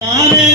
Amém.